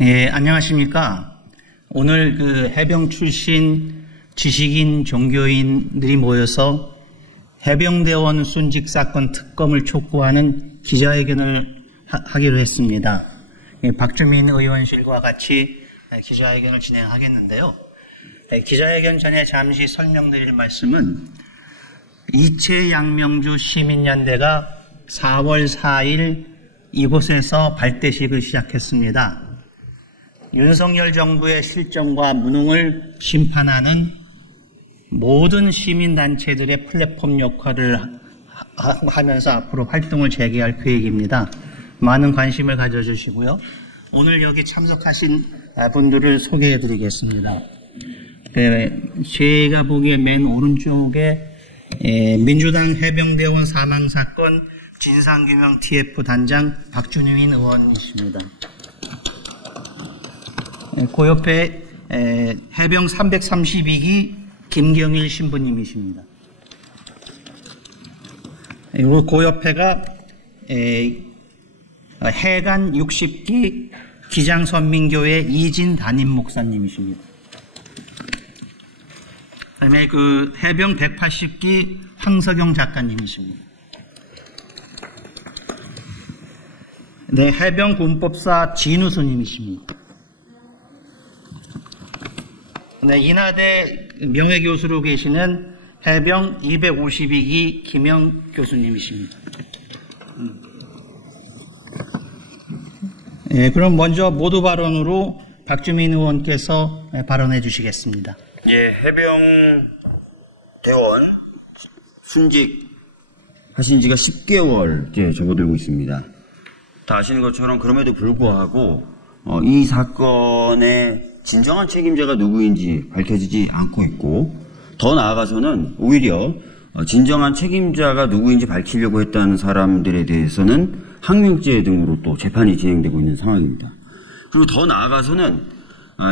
예, 안녕하십니까. 오늘 해병 출신 지식인 종교인들이 모여서 해병대원 순직 사건 특검을 촉구하는 기자회견을 하기로 했습니다. 예, 박주민 의원실과 같이 기자회견을 진행하겠는데요. 기자회견 전에 잠시 설명드릴 말씀은 이채 양명주 시민연대가 4월 4일 이곳에서 발대식을 시작했습니다. 윤석열 정부의 실정과 무능을 심판하는 모든 시민단체들의 플랫폼 역할을 하면서 앞으로 활동을 재개할 계획입니다. 많은 관심을 가져주시고요. 오늘 여기 참석하신 분들을 소개해 드리겠습니다. 제가 보기에 맨 오른쪽에 민주당 해병대원 사망사건 진상규명 TF 단장 박준민 의원이십니다. 그 옆에 해병 332기 김경일 신부님이십니다. 그리고 그 옆에가 해관 60기 기장선민교회 이진 담임 목사님이십니다. 그다음에 해병 180기 황석영 작가님이십니다. 네, 해병 군법사 진우수님이십니다. 네, 인하대 명예교수로 계시는 해병 252기 김영 교수님이십니다. 네, 그럼 먼저 모두 발언으로 박주민 의원께서 발언해 주시겠습니다. 예, 해병대원 순직 하신 지가 10개월 이제 접어들고 있습니다. 다 아시는 것처럼 그럼에도 불구하고 이 사건의 진정한 책임자가 누구인지 밝혀지지 않고 있고, 더 나아가서는 오히려 진정한 책임자가 누구인지 밝히려고 했다는 사람들에 대해서는 항명죄 등으로 또 재판이 진행되고 있는 상황입니다. 그리고 더 나아가서는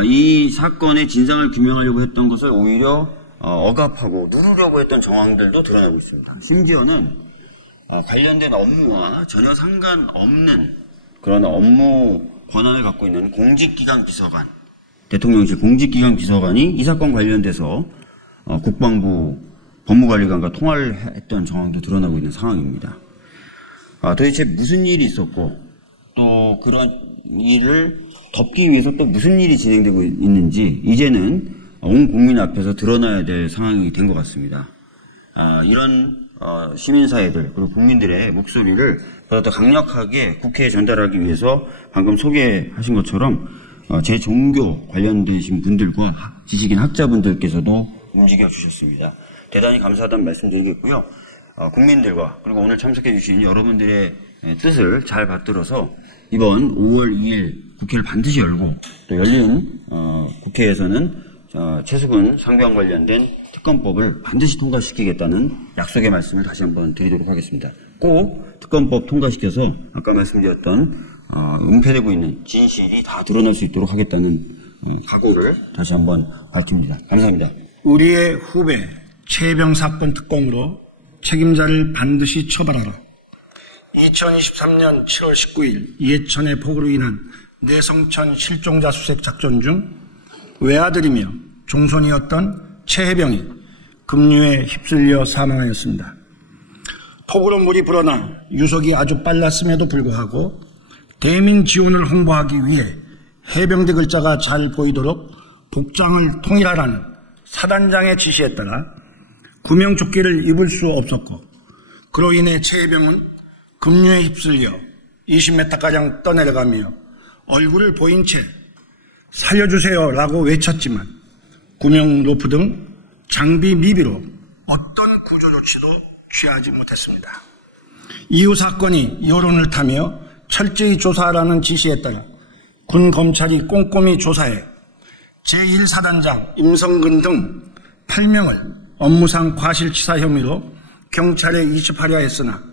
이 사건의 진상을 규명하려고 했던 것을 오히려 억압하고 누르려고 했던 정황들도 드러나고 있습니다. 심지어는 관련된 업무와 전혀 상관없는 그런 업무 권한을 갖고 있는 공직기관 비서관, 대통령실 공직기관 비서관이 이 사건 관련돼서 국방부 법무관리관과 통화를 했던 정황도 드러나고 있는 상황입니다. 도대체 무슨 일이 있었고 또 그런 일을 덮기 위해서 또 무슨 일이 진행되고 있는지 이제는 온 국민 앞에서 드러나야 될 상황이 된 것 같습니다. 이런 시민사회들 그리고 국민들의 목소리를 보다 더 강력하게 국회에 전달하기 위해서 방금 소개하신 것처럼 제 종교 관련되신 분들과 지식인 학자분들께서도 움직여 주셨습니다. 대단히 감사하다는 말씀드리겠고요. 국민들과 그리고 오늘 참석해 주신 여러분들의 뜻을 잘 받들어서 이번 5월 2일 국회를 반드시 열고 또 열린 국회에서는 최수근 상병 관련된 특검법을 반드시 통과시키겠다는 약속의 말씀을 다시 한번 드리도록 하겠습니다. 꼭 특검법 통과시켜서 아까 말씀드렸던 은폐되고 있는 진실이 다 드러날 수 있도록 하겠다는 각오를 다시 한번 밝힙니다. 감사합니다. 우리의 후배 최해병 사건 특검으로 책임자를 반드시 처벌하라. 2023년 7월 19일 이해천의 폭우로 인한 내성천 실종자 수색 작전 중 외아들이며 종손이었던 최해병이 급류에 휩쓸려 사망하였습니다. 폭우로 물이 불어나 유속이 아주 빨랐음에도 불구하고 대민 지원을 홍보하기 위해 해병대 글자가 잘 보이도록 복장을 통일하라는 사단장의 지시에 따라 구명조끼를 입을 수 없었고, 그로 인해 최해병은 급류에 휩쓸려 20m가량 떠내려가며 얼굴을 보인 채 살려주세요 라고 외쳤지만 구명 로프 등 장비 미비로 어떤 구조 조치도 취하지 못했습니다. 이후 사건이 여론을 타며 철저히 조사하라는 지시에 따라 군 검찰이 꼼꼼히 조사해 제1사단장 임성근 등 8명을 업무상 과실치사 혐의로 경찰에 이첩하려 했으나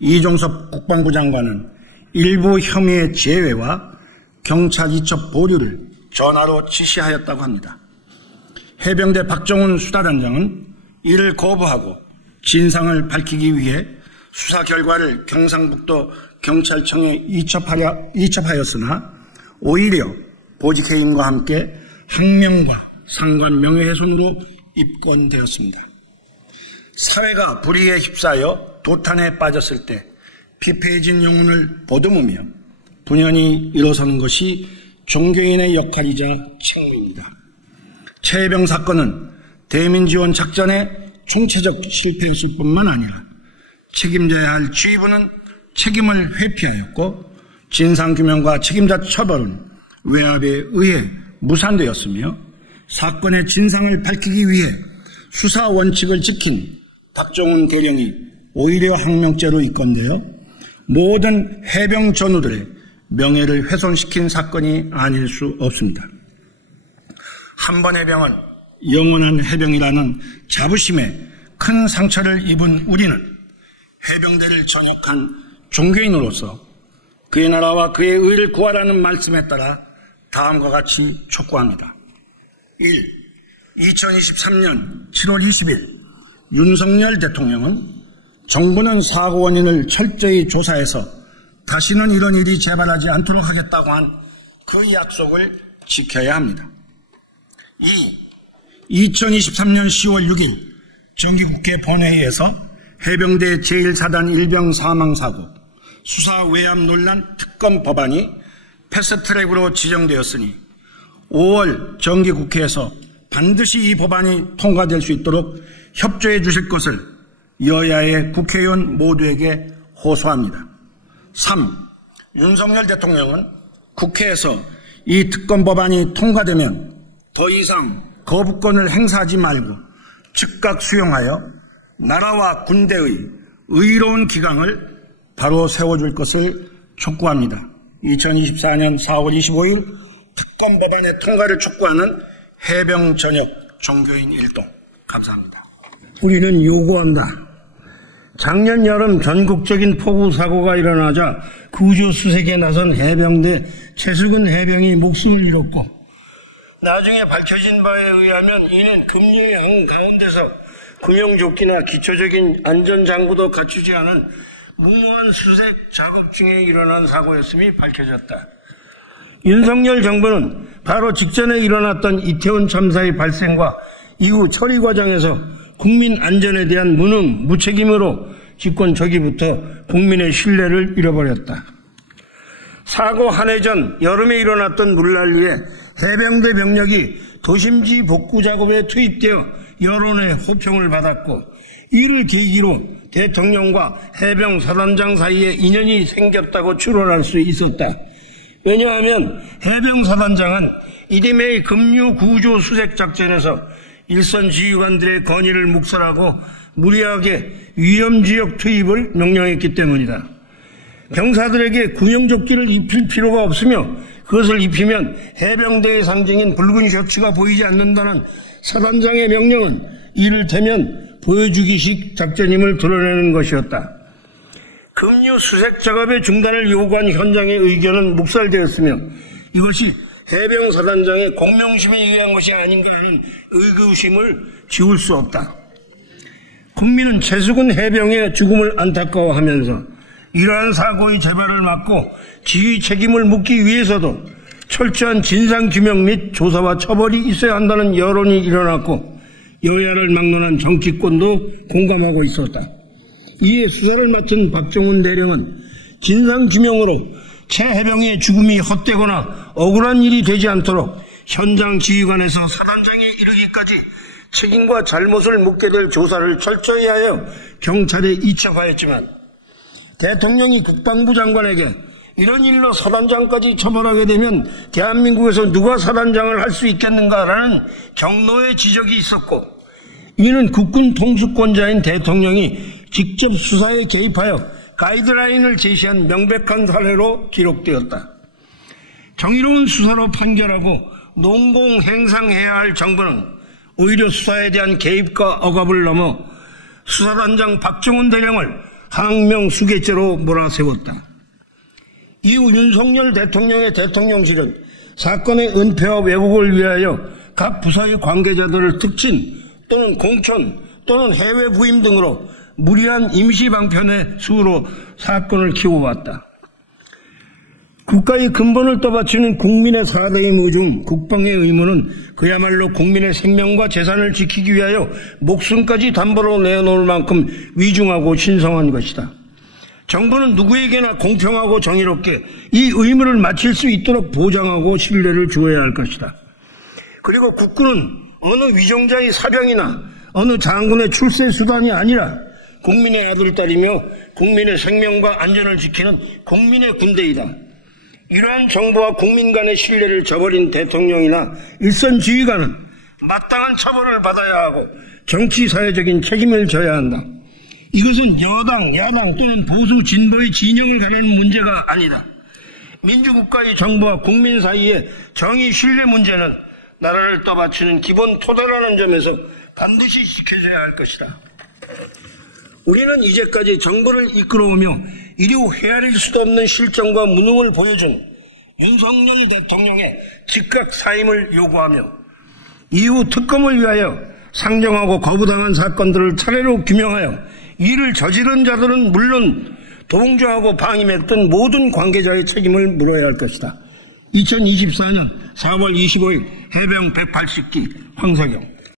이종섭 국방부 장관은 일부 혐의의 제외와 경찰 이첩 보류를 전화로 지시하였다고 합니다. 해병대 박정훈 수사단장은 이를 거부하고 진상을 밝히기 위해 수사 결과를 경상북도 경찰청에 이첩하였으나 오히려 보직해임과 함께 항명과 상관 명예훼손으로 입건되었습니다. 사회가 불의에 휩싸여 도탄에 빠졌을 때 피폐해진 영혼을 보듬으며 분연히 일어서는 것이 종교인의 역할이자 책무입니다. 최혜병 사건은 대민지원 작전의 총체적 실패였을 뿐만 아니라 책임져야 할 지휘부는 책임을 회피하였고 진상규명과 책임자 처벌은 외압에 의해 무산되었으며 사건의 진상을 밝히기 위해 수사 원칙을 지킨 박정훈 대령이 오히려 항명죄로 입건되어 모든 해병 전우들의 명예를 훼손시킨 사건이 아닐 수 없습니다. 한 번 해병은 영원한 해병이라는 자부심에 큰 상처를 입은 우리는 해병대를 전역한 종교인으로서 그의 나라와 그의 의를 구하라는 말씀에 따라 다음과 같이 촉구합니다. 1. 2023년 7월 20일 윤석열 대통령은 정부는 사고 원인을 철저히 조사해서 다시는 이런 일이 재발하지 않도록 하겠다고 한 그 약속을 지켜야 합니다. 2. 2023년 10월 6일 정기국회 본회의에서 해병대 제1사단 일병 사망사고, 수사 외압 논란 특검 법안이 패스트트랙으로 지정되었으니 5월 정기국회에서 반드시 이 법안이 통과될 수 있도록 협조해 주실 것을 여야의 국회의원 모두에게 호소합니다. 3. 윤석열 대통령은 국회에서 이 특검 법안이 통과되면 더 이상 거부권을 행사하지 말고 즉각 수용하여 나라와 군대의 의로운 기강을 바로 세워줄 것을 촉구합니다. 2024년 4월 25일 특검 법안의 통과를 촉구하는 해병 전역 종교인 일동. 감사합니다. 우리는 요구한다. 작년 여름 전국적인 폭우 사고가 일어나자 구조 수색에 나선 해병대 최수근 해병이 목숨을 잃었고, 나중에 밝혀진 바에 의하면 이는 급류양 가운데서 구명조끼나 기초적인 안전장구도 갖추지 않은 무모한 수색 작업 중에 일어난 사고였음이 밝혀졌다. 윤석열 정부는 바로 직전에 일어났던 이태원 참사의 발생과 이후 처리 과정에서 국민 안전에 대한 무능, 무책임으로 집권 초기부터 국민의 신뢰를 잃어버렸다. 사고 한 해 전 여름에 일어났던 물난리에 해병대 병력이 도심지 복구 작업에 투입되어 여론의 호평을 받았고, 이를 계기로 대통령과 해병 사단장 사이에 인연이 생겼다고 추론할 수 있었다. 왜냐하면 해병 사단장은 이듬해의 급류 구조 수색 작전에서 일선 지휘관들의 건의를 묵살하고 무리하게 위험지역 투입을 명령했기 때문이다. 병사들에게 구명조끼를 입힐 필요가 없으며 그것을 입히면 해병대의 상징인 붉은 셔츠가 보이지 않는다는 사단장의 명령은 이를테면 보여주기식 작전임을 드러내는 것이었다. 급류 수색 작업의 중단을 요구한 현장의 의견은 묵살되었으며 이것이 해병 사단장의 공명심에 의한 것이 아닌가 하는 의구심을 지울 수 없다. 국민은 최수근 해병의 죽음을 안타까워하면서 이러한 사고의 재발을 막고 지휘 책임을 묻기 위해서도 철저한 진상규명 및 조사와 처벌이 있어야 한다는 여론이 일어났고, 여야를 막론한 정치권도 공감하고 있었다. 이에 수사를 맡은 박정훈 대령은 진상규명으로 최 해병의 죽음이 헛되거나 억울한 일이 되지 않도록 현장 지휘관에서 사단장에 이르기까지 책임과 잘못을 묻게 될 조사를 철저히 하여 경찰에 이첩하였지만, 대통령이 국방부 장관에게 이런 일로 사단장까지 처벌하게 되면 대한민국에서 누가 사단장을 할 수 있겠는가라는 경로의 지적이 있었고, 이는 국군 통수권자인 대통령이 직접 수사에 개입하여 가이드라인을 제시한 명백한 사례로 기록되었다. 정의로운 수사로 판결하고 농공행상해야 할 정부는 오히려 수사에 대한 개입과 억압을 넘어 수사단장 박정훈 대령을 항명수괴죄로 몰아세웠다. 이후 윤석열 대통령의 대통령실은 사건의 은폐와 왜곡을 위하여 각 부서의 관계자들을 특친 또는 공천 또는 해외 부임 등으로 무리한 임시방편의 수로 사건을 키워왔다. 국가의 근본을 떠받치는 국민의 4대 의무 중 국방의 의무는 그야말로 국민의 생명과 재산을 지키기 위하여 목숨까지 담보로 내놓을 만큼 위중하고 신성한 것이다. 정부는 누구에게나 공평하고 정의롭게 이 의무를 마칠 수 있도록 보장하고 신뢰를 주어야 할 것이다. 그리고 국군은 어느 위정자의 사병이나 어느 장군의 출세 수단이 아니라 국민의 아들, 딸이며 국민의 생명과 안전을 지키는 국민의 군대이다. 이러한 정부와 국민 간의 신뢰를 저버린 대통령이나 일선 지휘관은 마땅한 처벌을 받아야 하고 정치 사회적인 책임을 져야 한다. 이것은 여당, 야당 또는 보수, 진보의 진영을 가리는 문제가 아니다. 민주국가의 정부와 국민 사이의 정의 신뢰 문제는 나라를 떠받치는 기본 토대라는 점에서 반드시 지켜져야 할 것이다. 우리는 이제까지 정부를 이끌어오며 이리 헤아릴 수도 없는 실정과 무능을 보여준 윤석열 대통령의 즉각 사임을 요구하며 이후 특검을 위하여 상정하고 거부당한 사건들을 차례로 규명하여 이를 저지른 자들은 물론 동조하고 방임했던 모든 관계자의 책임을 물어야 할 것이다. 2024년 4월 25일 해병 180기 황석영.